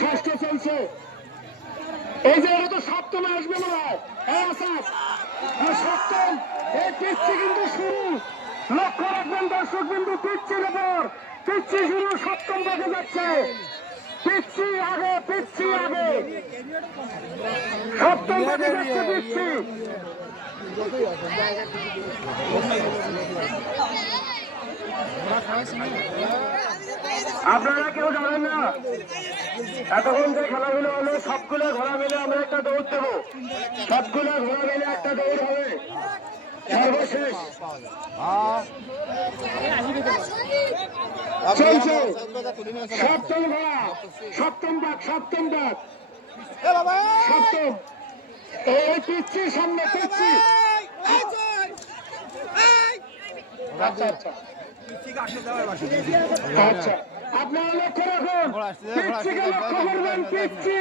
ষষ্ঠ চলছে। এই যে এটা তো সপ্তমে আসবে মনে হয়। সপ্তম। এই পিচ্ছি কিন্তু শুরু, লক্ষ্য রাখবেন দর্শক বিন্দু, পিচ্ছির উপর পিচ্ছি শুরু, সপ্তম ভাগে যাচ্ছে। পিচ্ছি আগে, পিচ্ছি আগে, সপ্তম ভাগে যাচ্ছে পিচ্ছি। আপনারা কেউ জানেন না এতক্ষণ যে খেলাগুলো হলো সবগুলো ঘোড়া মিলে আমরা একটা দৌড় দেবো, সবগুলো ঘোড়া মিলে একটা দৌড় হবে সর্বশেষ। চলছে সপ্তম ঘোড়া, সপ্তম ভাগ, সপ্তম ভাগ, সপ্তম। এই পিচ্ছি সামনে, পিচ্ছি। আচ্ছা আচ্ছা আচ্ছা, আপনারা লক্ষ্য রাখুন, পিচ্ছিকে লক্ষ্য করবেন। পিচ্ছি,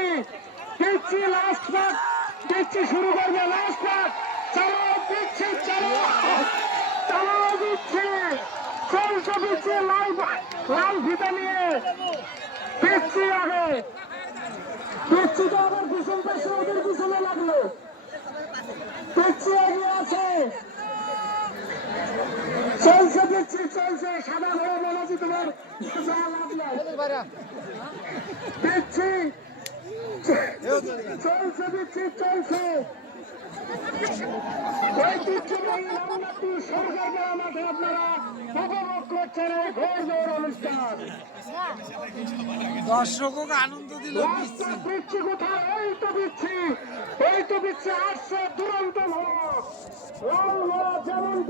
পিচ্ছি লাস্ট পাক, পিচ্ছি শুরু করবে লাস্ট পাক। চলো পিচ্ছি, চলো চলো পিচ্ছি, চলছে পিচ্ছি, লাল লাল ফিতা নিয়ে পিচ্ছি আগে। পিচ্ছি তো আবার পিছন পাশে ওদের পিছনে লাগলো, পিচ্ছি এগিয়ে আছে। চলছে পিচ্ছি, চলছে সাদা ঘোড়া বলেছি তোমার যা লাভ নাই। পিচ্ছি চলছে, পিচ্ছি চলছে। ঐতিহ্যবাহী রামনাথপুর সরকার মাঠে আপনারা উপভোগ করছেন এই ঘোর দৌড় অনুষ্ঠান। দর্শককে আনন্দ দিল। পিচ্ছি কোথায়? এই তো পিচ্ছি, এই তো পিচ্ছি আসছে দুরন্ত ঘোড়া, লাল ঘোড়া যেমন